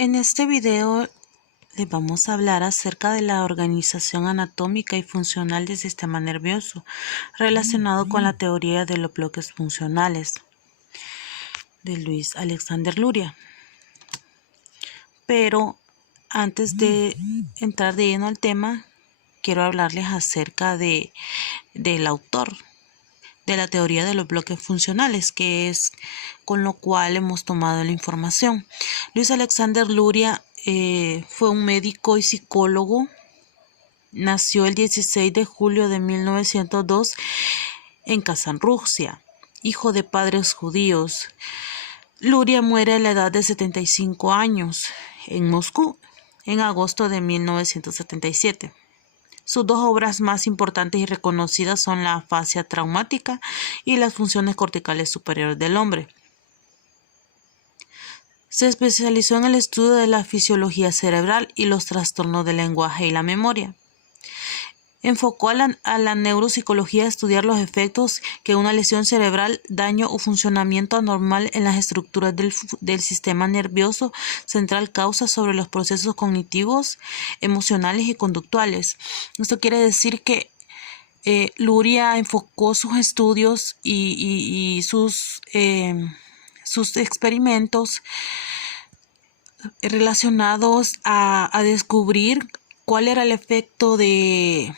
En este video les vamos a hablar acerca de la organización anatómica y funcional del sistema nervioso relacionado con la teoría de los bloques funcionales de Luis Alexander Luria. Pero antes de entrar de lleno al tema, quiero hablarles acerca del autor de la teoría de los bloques funcionales, que es con lo cual hemos tomado la información. Luis Alexander Luria fue un médico y psicólogo. Nació el 16 de julio de 1902 en Kazán, Rusia, hijo de padres judíos. Luria muere a la edad de 75 años en Moscú en agosto de 1977. Sus dos obras más importantes y reconocidas son la afasia traumática y las funciones corticales superiores del hombre. Se especializó en el estudio de la fisiología cerebral y los trastornos del lenguaje y la memoria. Enfocó a la neuropsicología a estudiar los efectos que una lesión cerebral, daño o funcionamiento anormal en las estructuras del sistema nervioso central causa sobre los procesos cognitivos, emocionales y conductuales. Esto quiere decir que Luria enfocó sus estudios y sus experimentos relacionados a descubrir cuál era el efecto de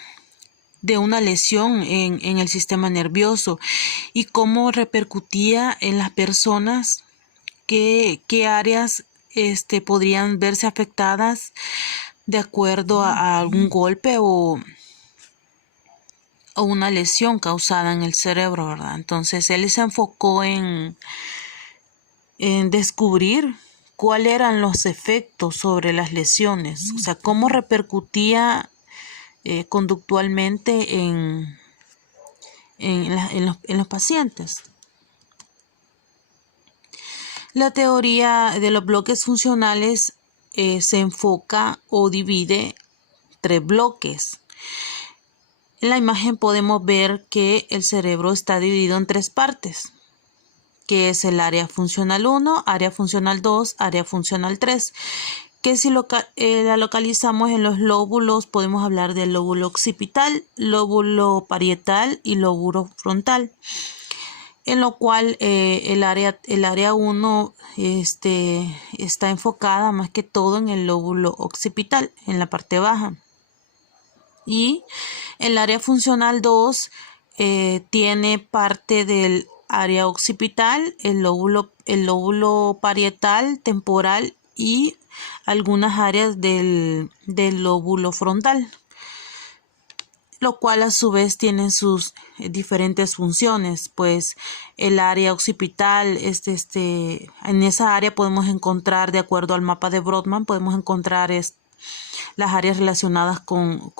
una lesión en el sistema nervioso y cómo repercutía en las personas, qué áreas podrían verse afectadas de acuerdo a algún golpe o una lesión causada en el cerebro, ¿verdad? Entonces él se enfocó en descubrir cuáles eran los efectos sobre las lesiones, o sea, cómo repercutía conductualmente en los pacientes. La teoría de los bloques funcionales se enfoca o divide tres bloques. En la imagen podemos ver que el cerebro está dividido en tres partes, que es el área funcional 1, área funcional 2, área funcional 3. Que si la localizamos en los lóbulos, podemos hablar del lóbulo occipital, lóbulo parietal y lóbulo frontal, en lo cual el área 1 está enfocada más que todo en el lóbulo occipital, en la parte baja. Y el área funcional 2 tiene parte del área occipital, el lóbulo parietal, temporal y algunas áreas del lóbulo frontal, lo cual a su vez tienen sus diferentes funciones. Pues el área occipital, en esa área podemos encontrar, de acuerdo al mapa de Brodmann, podemos encontrar las áreas relacionadas con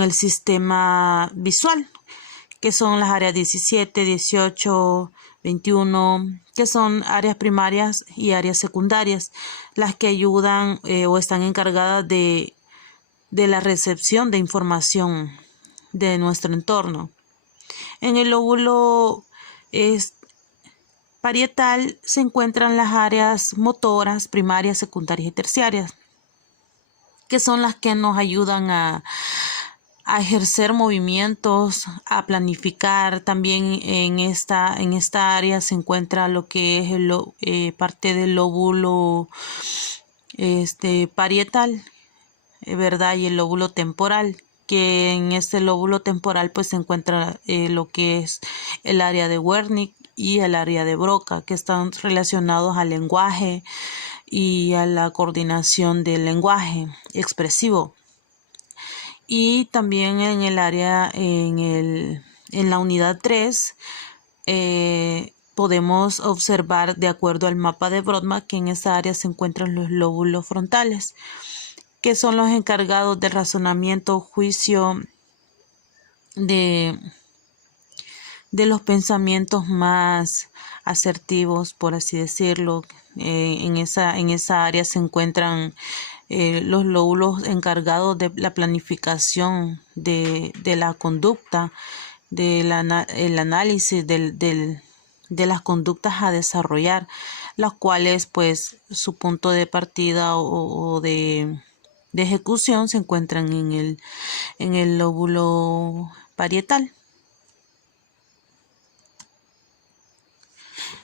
el sistema visual, que son las áreas 17, 18, 21, que son áreas primarias y áreas secundarias, las que ayudan o están encargadas de la recepción de información de nuestro entorno. En el lóbulo parietal se encuentran las áreas motoras primarias, secundarias y terciarias, que son las que nos ayudan a ejercer movimientos, a planificar. También en esta área se encuentra lo que es parte del lóbulo parietal, ¿verdad? Y el lóbulo temporal, que en este lóbulo temporal pues se encuentra lo que es el área de Wernicke y el área de Broca, que están relacionados al lenguaje y a la coordinación del lenguaje expresivo. Y también en el área, en la unidad 3, podemos observar, de acuerdo al mapa de Brodmann, que en esa área se encuentran los lóbulos frontales, que son los encargados del razonamiento, juicio, de los pensamientos más asertivos, por así decirlo. En esa área se encuentran los lóbulos encargados de la planificación de la conducta, el análisis del de las conductas a desarrollar, las cuales pues su punto de partida o de ejecución se encuentran en el lóbulo parietal.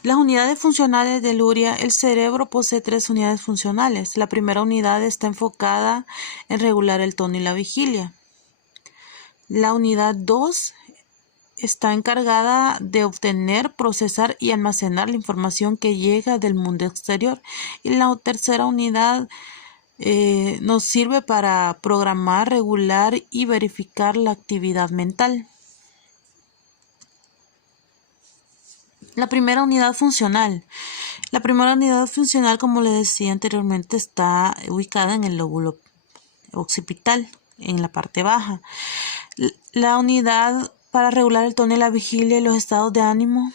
Las unidades funcionales de Luria. El cerebro posee 3 unidades funcionales. La primera unidad está enfocada en regular el tono y la vigilia. La unidad 2 está encargada de obtener, procesar y almacenar la información que llega del mundo exterior. Y la tercera unidad nos sirve para programar, regular y verificar la actividad mental. La primera unidad funcional. La primera unidad funcional, como les decía anteriormente, está ubicada en el lóbulo occipital, en la parte baja. La unidad para regular el tono y la vigilia y los estados de ánimo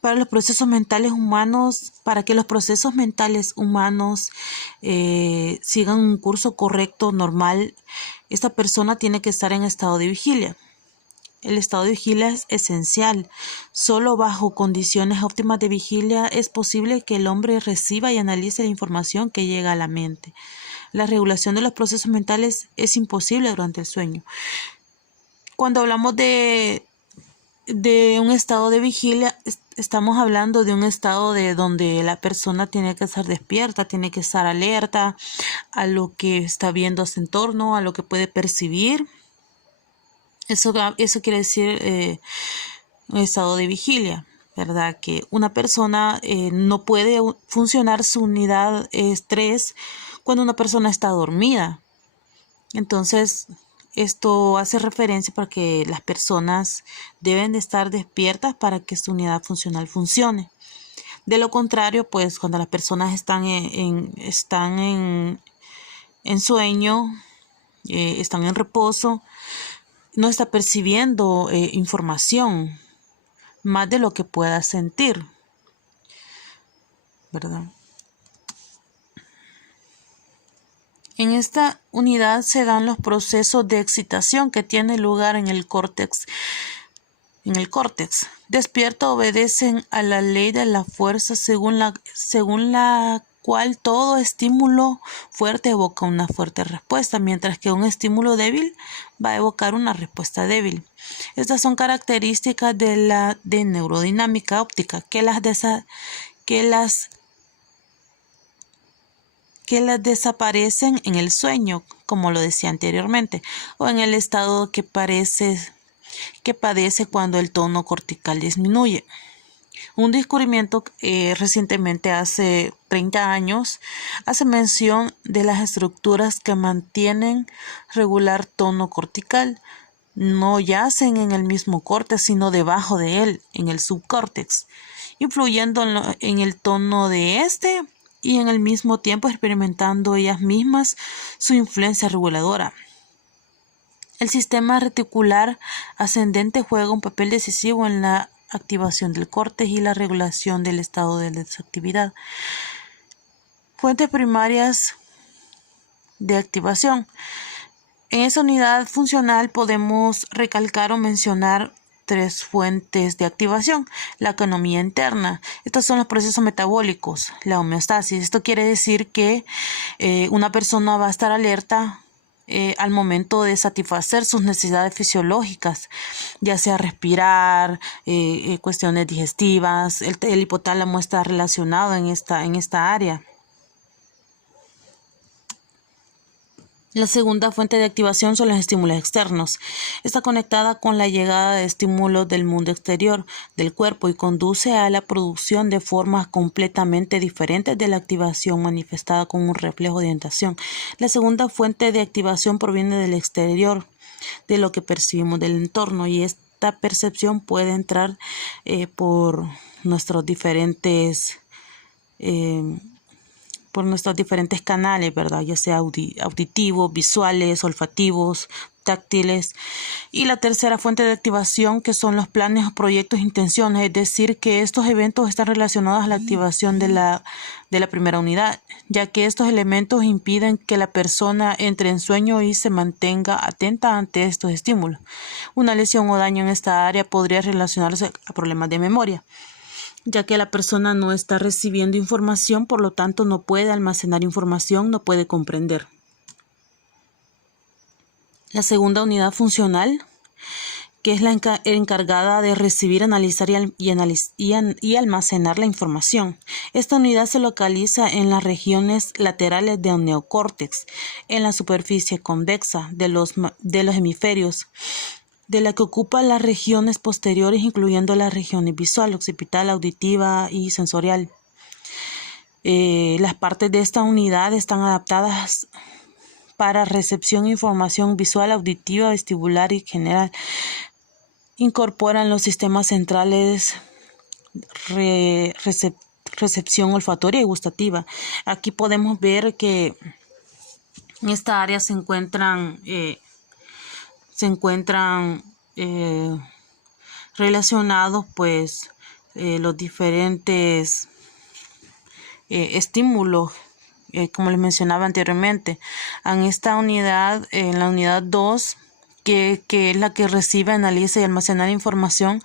para los procesos mentales humanos, para que los procesos mentales humanos sigan un curso correcto, normal, esta persona tiene que estar en estado de vigilia. El estado de vigilia es esencial. Solo bajo condiciones óptimas de vigilia es posible que el hombre reciba y analice la información que llega a la mente. La regulación de los procesos mentales es imposible durante el sueño. Cuando hablamos de un estado de vigilia, estamos hablando de un estado de donde la persona tiene que estar despierta, tiene que estar alerta a lo que está viendo a su entorno, a lo que puede percibir. Eso quiere decir un estado de vigilia, ¿verdad? Que una persona no puede funcionar su unidad 3 cuando una persona está dormida. Entonces, esto hace referencia para que las personas deben de estar despiertas para que su unidad funcional funcione. De lo contrario, pues cuando las personas están en sueño, están en reposo, no está percibiendo información más de lo que pueda sentir, ¿verdad? En esta unidad se dan los procesos de excitación que tienen lugar en el córtex. Despierto obedecen a la ley de la fuerza según la cual todo estímulo fuerte evoca una fuerte respuesta, mientras que un estímulo débil va a evocar una respuesta débil. Estas son características de neurodinámica óptica que las desaparecen en el sueño, como lo decía anteriormente, o en el estado que padece cuando el tono cortical disminuye. Un descubrimiento recientemente, hace 30 años, hace mención de las estructuras que mantienen regular tono cortical. No yacen en el mismo córtex, sino debajo de él, en el subcórtex, influyendo en el tono de este y en el mismo tiempo experimentando ellas mismas su influencia reguladora. El sistema reticular ascendente juega un papel decisivo en la activación del córtex y la regulación del estado de desactividad. Fuentes primarias de activación. En esa unidad funcional podemos recalcar o mencionar 3 fuentes de activación. La economía interna. Estos son los procesos metabólicos. La homeostasis. Esto quiere decir que una persona va a estar alerta al momento de satisfacer sus necesidades fisiológicas, ya sea respirar, cuestiones digestivas. El hipotálamo está relacionado en esta área. La segunda fuente de activación son los estímulos externos. Está conectada con la llegada de estímulos del mundo exterior del cuerpo y conduce a la producción de formas completamente diferentes de la activación manifestada con un reflejo de orientación. La segunda fuente de activación proviene del exterior, de lo que percibimos del entorno, y esta percepción puede entrar por nuestros diferentes por nuestros diferentes canales, ¿verdad? Ya sea auditivos, visuales, olfativos, táctiles. Y la tercera fuente de activación, que son los planes, proyectos, intenciones, es decir, que estos eventos están relacionados a la activación de la primera unidad, ya que estos elementos impiden que la persona entre en sueño y se mantenga atenta ante estos estímulos. Una lesión o daño en esta área podría relacionarse a problemas de memoria, ya que la persona no está recibiendo información, por lo tanto no puede almacenar información, no puede comprender. La segunda unidad funcional, que es la encargada de recibir, analizar y almacenar la información. Esta unidad se localiza en las regiones laterales del neocórtex, en la superficie convexa de los hemisferios, de la que ocupa las regiones posteriores, incluyendo las regiones visual, occipital, auditiva y sensorial. Las partes de esta unidad están adaptadas para recepción de información visual, auditiva, vestibular y general. Incorporan los sistemas centrales recepción olfatoria y gustativa. Aquí podemos ver que en esta área se encuentran relacionados pues los diferentes estímulos, como les mencionaba anteriormente. En esta unidad, en la unidad 2, que es la que recibe, analiza y almacena información,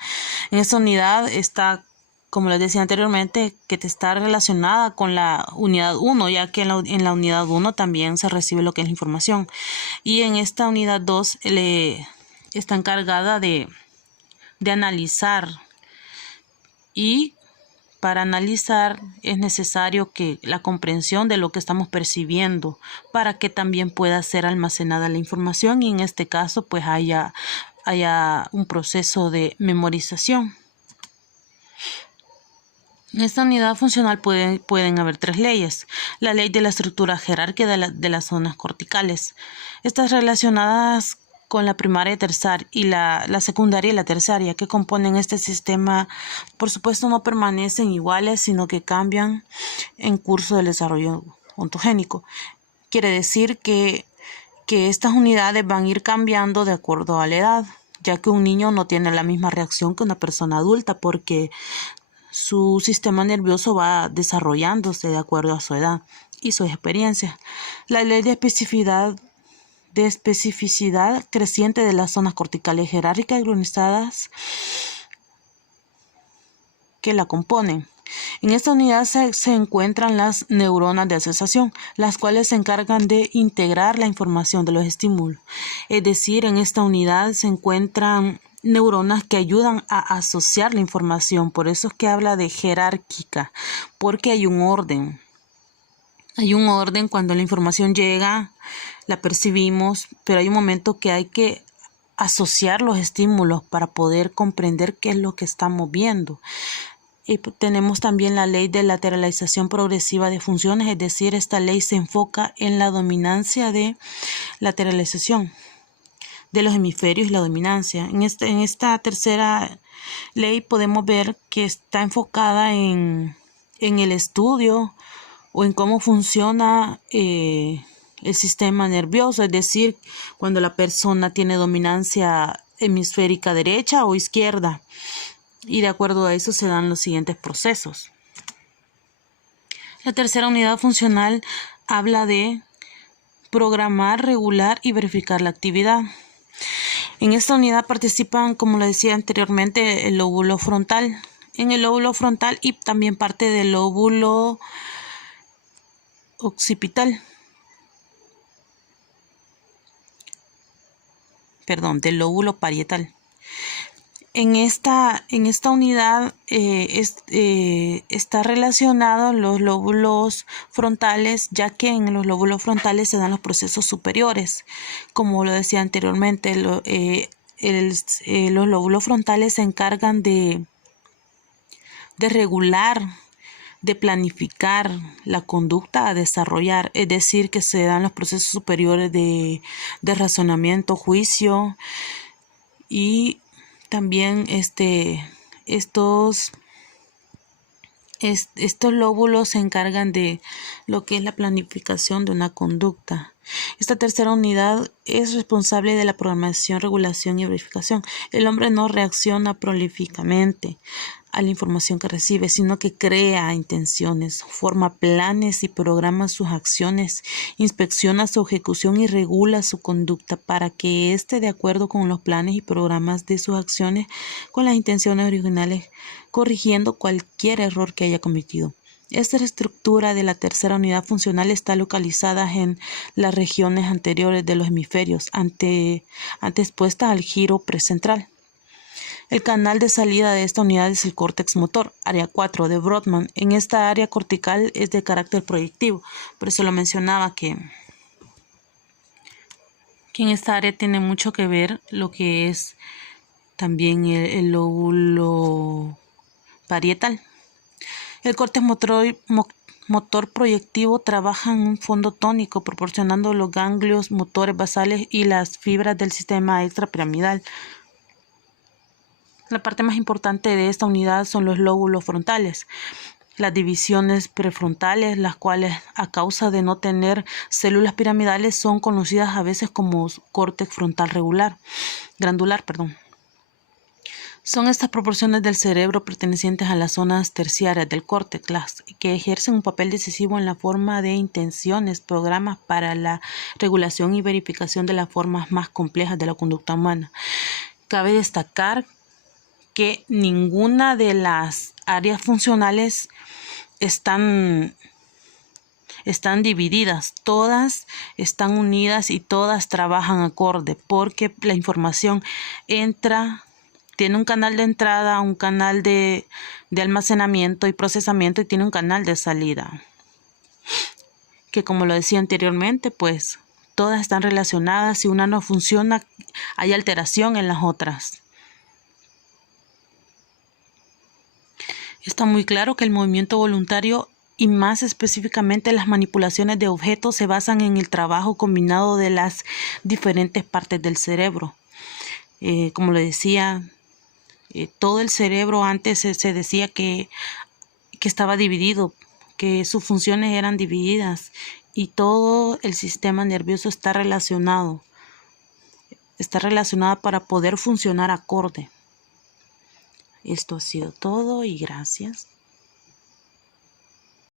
en esta unidad está, como les decía anteriormente, que está relacionada con la unidad 1, ya que en la unidad 1 también se recibe lo que es la información. Y en esta unidad 2 está encargada de analizar, y para analizar es necesario que la comprensión de lo que estamos percibiendo para que también pueda ser almacenada la información, y en este caso pues haya un proceso de memorización. En esta unidad funcional pueden haber 3 leyes. La ley de la estructura jerárquica de las zonas corticales. Estas relacionadas con la primaria y terciaria, y la secundaria y la terciaria, que componen este sistema, por supuesto no permanecen iguales, sino que cambian en curso del desarrollo ontogénico. Quiere decir que estas unidades van a ir cambiando de acuerdo a la edad, ya que un niño no tiene la misma reacción que una persona adulta, porque su sistema nervioso va desarrollándose de acuerdo a su edad y sus experiencias. La ley de especificidad creciente de las zonas corticales jerárquicas y cronizadas que la componen. En esta unidad se encuentran las neuronas de asociación, las cuales se encargan de integrar la información de los estímulos. Es decir, en esta unidad se encuentran neuronas que ayudan a asociar la información. Por eso es que habla de jerárquica, porque hay un orden. Hay un orden cuando la información llega, la percibimos, pero hay un momento que hay que asociar los estímulos para poder comprender qué es lo que estamos viendo. Y tenemos también la ley de lateralización progresiva de funciones, es decir, esta ley se enfoca en la dominancia de lateralización de los hemisferios y la dominancia. En esta tercera ley podemos ver que está enfocada en el estudio o en cómo funciona el sistema nervioso, es decir, cuando la persona tiene dominancia hemisférica derecha o izquierda. Y de acuerdo a eso se dan los siguientes procesos. La tercera unidad funcional habla de programar, regular y verificar la actividad. En esta unidad participan, como le decía anteriormente, el lóbulo frontal. En el lóbulo frontal y también parte del lóbulo occipital. Del lóbulo parietal. En esta unidad está relacionado los lóbulos frontales, ya que en los lóbulos frontales se dan los procesos superiores. Como lo decía anteriormente, los lóbulos frontales se encargan de regular, de planificar la conducta a desarrollar, es decir, que se dan los procesos superiores de razonamiento, juicio, y también estos Estos lóbulos se encargan de lo que es la planificación de una conducta. Esta tercera unidad es responsable de la programación, regulación y verificación. El hombre no reacciona prolíficamente a la información que recibe, sino que crea intenciones, forma planes y programa sus acciones, inspecciona su ejecución y regula su conducta para que esté de acuerdo con los planes y programas de sus acciones con las intenciones originales, corrigiendo cualquier error que haya cometido. Esta estructura de la tercera unidad funcional está localizada en las regiones anteriores de los hemisferios, antexpuestas al giro precentral. El canal de salida de esta unidad es el córtex motor, área 4 de Brodmann. En esta área cortical es de carácter proyectivo. Por eso lo mencionaba que en esta área tiene mucho que ver lo que es también el lóbulo parietal. El córtex motor proyectivo trabaja en un fondo tónico, proporcionando los ganglios motores basales y las fibras del sistema extrapiramidal. La parte más importante de esta unidad son los lóbulos frontales, las divisiones prefrontales, las cuales a causa de no tener células piramidales son conocidas a veces como córtex frontal glandular. Son estas proporciones del cerebro pertenecientes a las zonas terciarias del córtex las que ejercen un papel decisivo en la forma de intenciones, programas para la regulación y verificación de las formas más complejas de la conducta humana. Cabe destacar que ninguna de las áreas funcionales están divididas, todas están unidas y todas trabajan acorde, porque la información tiene un canal de entrada, un canal de almacenamiento y procesamiento y tiene un canal de salida, que como lo decía anteriormente, pues todas están relacionadas. Si una no funciona, hay alteración en las otras. Está muy claro que el movimiento voluntario y más específicamente las manipulaciones de objetos se basan en el trabajo combinado de las diferentes partes del cerebro. Como le decía, todo el cerebro antes se decía que estaba dividido, que sus funciones eran divididas y todo el sistema nervioso está relacionado para poder funcionar acorde. Esto ha sido todo y gracias.